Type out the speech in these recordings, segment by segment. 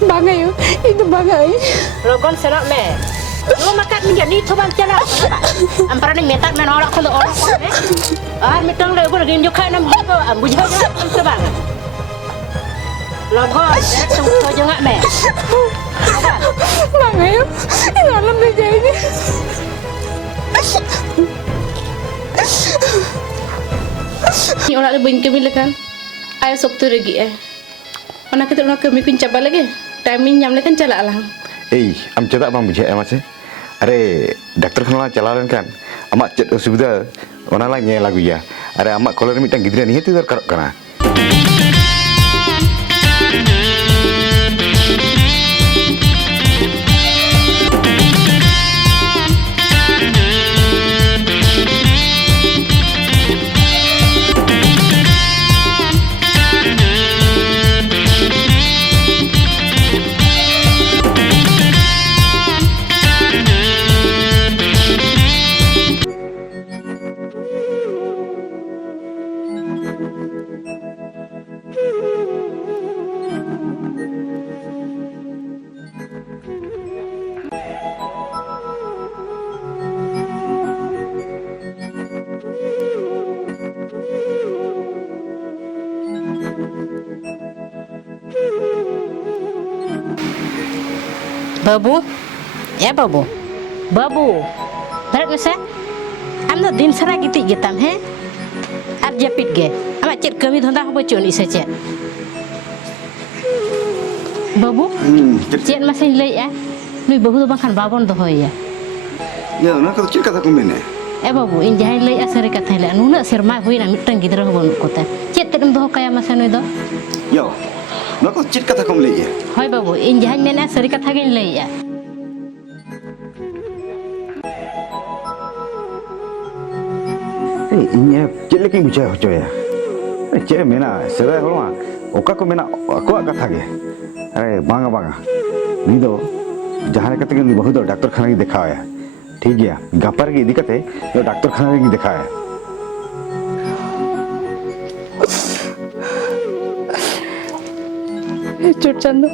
Bang ayo, itu bang ayo. Logon senok me. Lu makan minyak ni tu bang cina. Ampara ni metak men orang kalau orang kau mitang le gua rindu kai nam hiko bujau je sebang. Logon tu tu jangan me. Bang ayo, ini alam meja ini. Ni orang tu bingkai kan? Ayo Sabtu lagi Ona kita orang kami kun coba lagi. Timing nyam lekan cala lang. Am cedak bang bijak masih. Are dokter kena calaran kan. Amak cet sudah. Ona lah nyai lagu ya. Are amak kalau mitang gidra ni itu terkarap kena. Babu, ya babu, babu, berat nggak am na din sara gitik gitam he, ar japit ge, ama cet kami dhonda hobo chon isa cet. Babu, cet masih lay nui babu tu bangkan babon dohoy ya. Ya, nak kata cet kata kumene. Babu, in jahil lay asari kata lay, nuna sirma hui na mitang gidra hobo kota. Cet terem doho kaya masa nui do. Ya. Nak kata cet kata kumene ya. Hai babu, in jahil mena asari kata gen lay ya. Inya cet lagi bicara hoco ya. Cet mena sedai orang. Oka ko mena aku kata ge. Banga banga. Ni do जहाँ कहते हैं बहुत doctor खाना की देखा है ठीक है गपर की दिक्कत है तो डॉक्टर खाना की देखा है चोट चांदो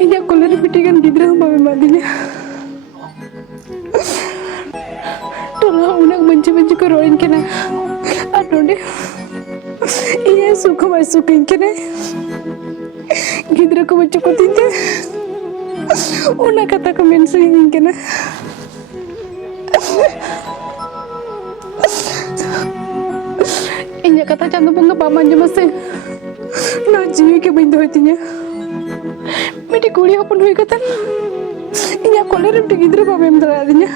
इन्हें कोलर पिटेगन गिद्रा हम बाबे मादिने टोला उन्हें मंचे को रोइन के ना आटोंडे इन्हें सुखो भाई सुखें के ना गिद्रा को बच्चों को तीनते उन्हें कथा को मेंशन के ना इन्हें कथा चांदो पंगा पामान जमा से ना जीव के बिंदु होती है मेरी कुड़ी अपन हुई कथा इन्हें कॉलेज में गिद्रा पावे में दरा दिया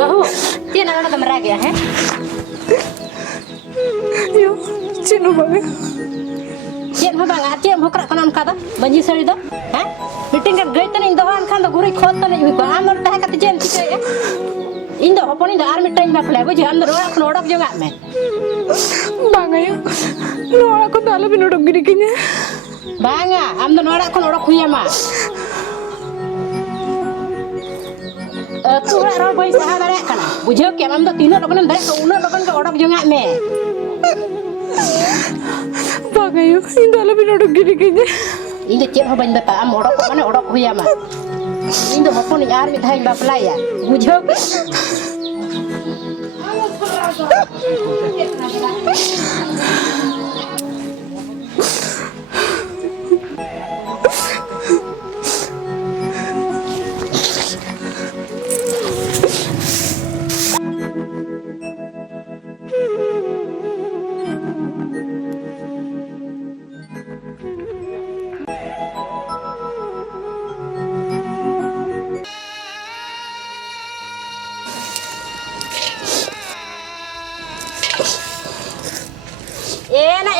बहू ये ना तो मरा गया है यो चिनो बाबे चेन हो बांगा चेन भोकरा कना उनका दो बंजी सड़ी दो हैं मीटिंग का गई तने इंदो हान खान दो गुरी खोद तने हुई को आम और कते चेन चिके इंदो अपनी द आर्मी टाइम में प्ले बुझे अंदर रोड़ा खन ओडक जगा में बांगा यो नोड़ा को ताला बिन ओडक गिरी किने बांगा आम दो नोड़ा खन ओडक हुई मा तू रो भाई सहा दारे कना बुझे के आम दो तीनो लोगन दारे को उनो लोगन के ओडक जगा में बांगा यो इन ताला बिन ओडक गिरी किने इंदो चेन हो बंदा ता आम ओडक माने ओडक हुई मा इंदो हपन यार में धाई बापला या बुझे के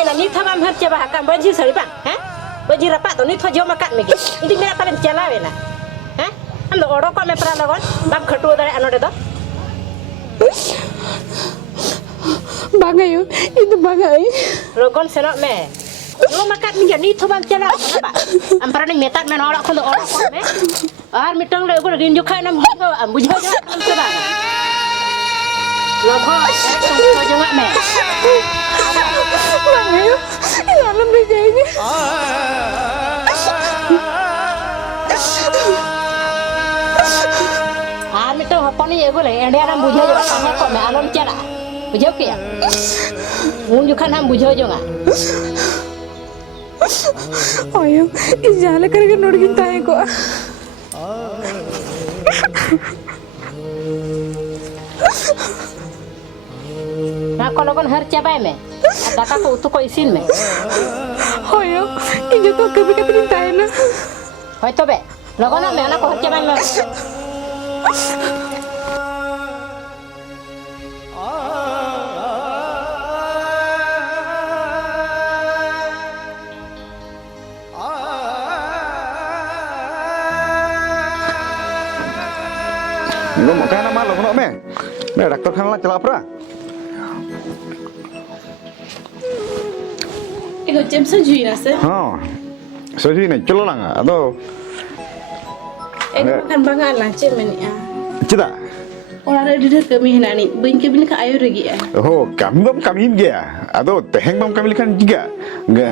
Enak ni tham am har coba hakam baji sari bang, ha? Baji rapat tu ni tho jom makat megi. Ini mera talen calawe na. Ha? Am do orok ko me pra lagon, bab khatu dare anode do. Banga yo itu Banga I Logon senok me. Lo makat megi ni tho bang calawe ba. Am pra ni metak men orok ko do orok ko me. Ar mitang le ko rin ju khai nam ho am bujho ja am se bang. Logo, tunggu jangan me. Bang ayo, dalam bejanya. Ar mito hopon ni ego le, ende aram bujau juga tanya kok me alon cera. Bujau kia. Unjukkan ham bujau juga. Ayo, jalan kerja nurgin tayo ko. Nah kalau kon har cabai me, daka ko utu ko isin me. Ayo, ini tuh kami katakan tayo na. Hoy tobe, logo na me anak ko har cabai me. Lo mau kena malu kena me. Me dokter kan lah celak pra. Ego jam sejuih nase. हाँ सोची नहीं चलो लांगा अदो Ego kan bangan lah cem ni ah. चिता Orang ada di kami hina ni, bingkai bingkai ayu lagi ah. हो kami bam kami gया अदो teheng bam kami likan juga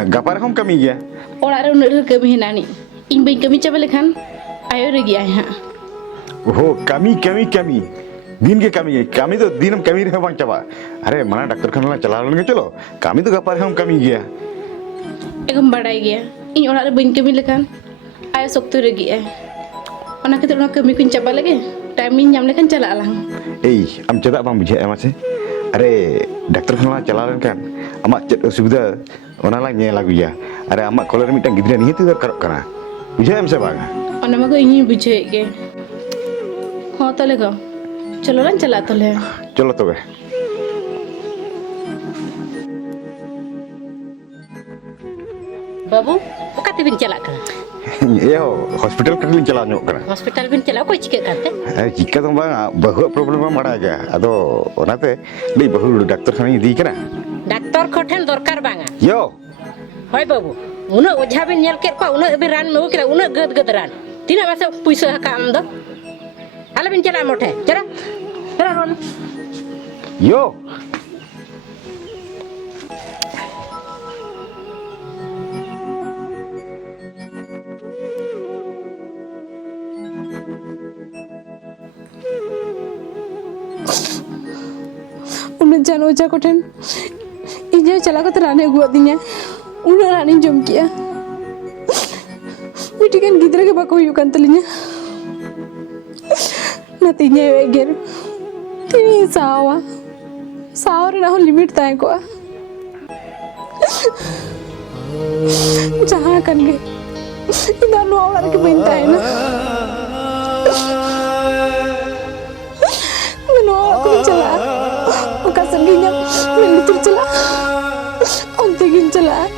gapar ham kami gया Orang ada di kami hina ni, ing bingkai kami coba likan ayu lagi ah ha. हो kami दिन के kami तो दिन हम kami रहे बang चबा अरे मना डॉक्टर खाना चला लेंगे चलो kami तो गपार हम kami गया Ego badai gaya, ing orang ada bingkai kami likan ayu soktu lagi ah. Orang kita orang kami kun coba lagi, timing jam likan cala alang. A am cedak bang bijak emas अरे doctor खाना चला लेन kan amak ced सुविधा ona lah nyel lagu ya अरे amak koler mitang gidra ni tu karok kana bijak em se bang Orang mah ingin bujuk ke. हाँ तो लेगा चलो ना चला तो ले चलो तो बे Babu, bukan tibin celak kan? ये हो हॉस्पिटल कहीं चला नो करा Hospital bin celak kau cikak kan? चिक्का तो बांगा बहु प्रॉब्लम में मरा गया अदो ओनाते बे बहु डॉक्टर खाने दी करा Doktor koten dorkar banga. Yo Hoy babu, una ojha bin nyel ket ko una be ran mau kira una ged ran. Tina masa puisa haka am do. Ala bin celak mote. Cara. Cara ron. यो उन्हें जानो जा कोठन इन्हें चला को तराने गुआ दिया उन्हें रानी जम किया मिट्टी kan गिदरा के बाको युkan telinya natinya eger tini sawa rin ako limit tayo ko jaha kan ge ina lu awal ke bintay na menolak aku cela Bukan ginya militur cela ontegin cela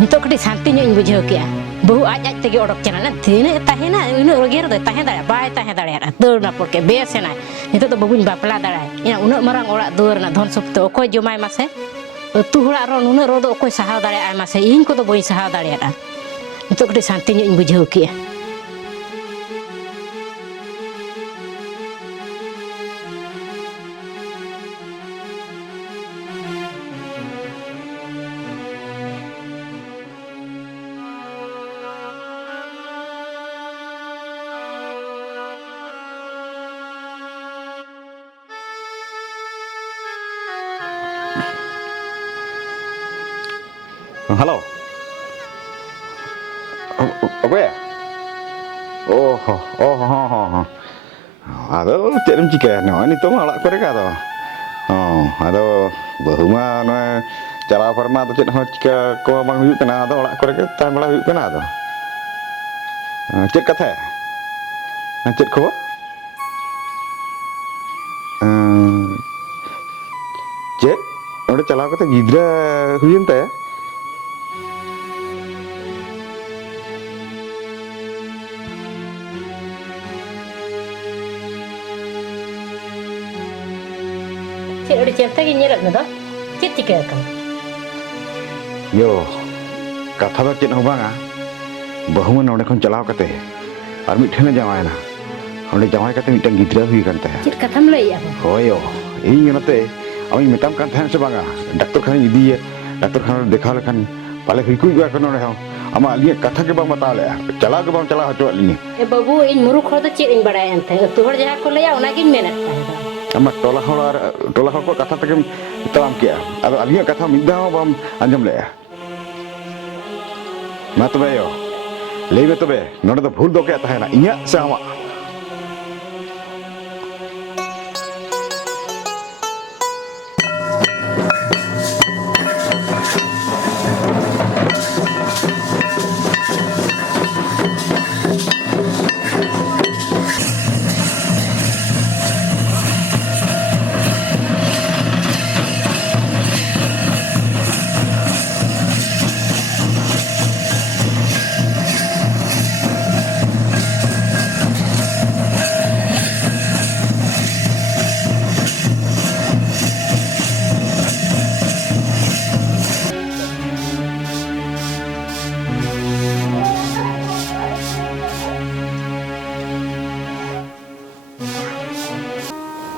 Nitok kadi santi nyo bujau kia. Bahu ajak tegi odok channel na dina tahena inu roger do tahen dara bai tahen dara dur na porke bese na. Itu to babuin bapla dara. Ina unak marang orak dur na dhon supto okoi jomai mase. Tu horak ron unak rodo okoi sahau dara ai mase ing ko to boi sahau dara ada. Nitok kadi santi nyo bujau kia. Hello Apa ya? Oh, Ado cek cika, no, ini tuh malah mereka tuh. Ado bahuma no cara perma tuh cek cika kau bang hidup kena ado malah mereka time malah hidup kena tuh. Cek kata, cek kau? Cek, udah calau kata gidra hujan teh. Cik udah cerita gini rak nado. Cik tiga kan. Yo, kata tuh cek hubungan, bahuma no kon calau kata, armit thena jawai na. Onde jawai kata mitang gidra hui kan teh. Cik kata mulai apa? Oh yo, ini nate, ami mitam kan teh sebanga. Dokter kan idi ya, dokter kan dekha lekan, pale hiku juga kan orang. Ama lihat kata ke bang mata le, calau ke bang calau hatu ini. Babu ini muruk kau tu cik ini badai ente. Tu hor jahat kau laya, unagin menet. Ama tolah kok kata tekem talam kia. Atau aliya kata midau bam anjam le. Mat be yo. Lebe to be, node to bhul do ke tahena. Inya sama.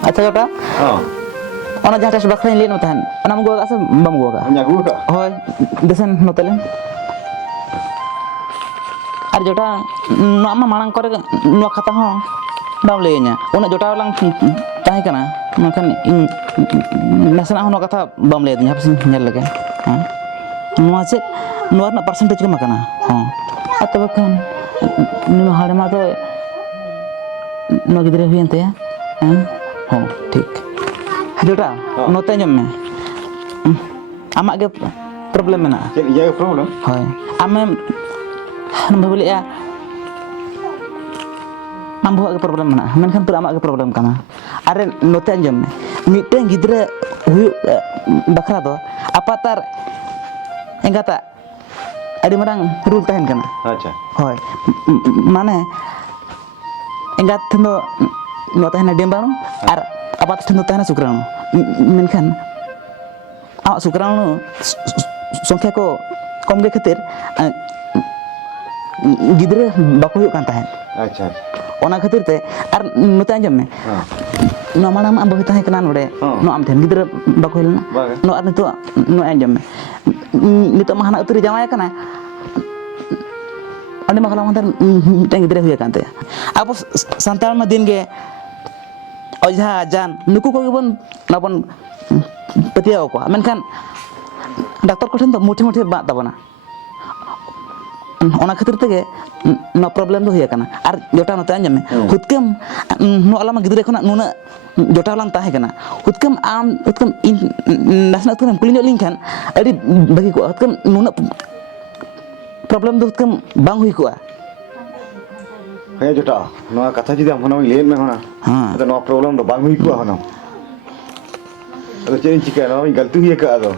अच्छा बेटा ona jahat tes bakra ini notan anam gua asa bam gua ka Hanya gua ka. hoy desen notelen ar jota no amma manang kore no kata ho bam lenya ona jota lang tahi kana makan nasana no kata bam le nya pasin nyel lagi ha no ase no na percentage ka makana ha atau kan no hare ma to no gidre huyen te ya ha ठीक जोटा नोते जम में आमा के problem में ना Iya problem. होय आमे नबले या mambu के प्रॉब्लम में ना मेनखान तो आमा के प्रॉब्लम kana अरे नोते जम में मिटे गिद्रे हुयु बखरा दो apatar engata adi marang rule tahen kana Acha. होय माने engat थनो नोते ना डेम्बानो ar apa atas tentu tanah sukrano menkan awak sukrano songkya ko kom ge khatir gidre bako huyuk kan tahen Acha. ona khatir te ar nuta anjam me no manam am bohi tahen kanan ode no am ten gidre bako hilna no ar nitu no anjam me nitu mahana uturi jamaya kana ane makala mantar teng gidre huyuk kan te apo santal ma din ge ojha jan nuku ko bon nabon petia ko menkan dokter ko thon muthi muthi ba tabana ona khatir tege no problem do hoya kana ar jota no tan jame hutkem no alama gidre khona nuna jota lang tahe kana hutkem nasna tunem kulinyo lingkan adi bagi ko hutkem nuna problem do hutkem bang hui ko Kayak jota, no kata jadi am hono lihat me hona. Ada no problem do bang hui ko hono. Ada jadi cika no galtu hiya ka ado.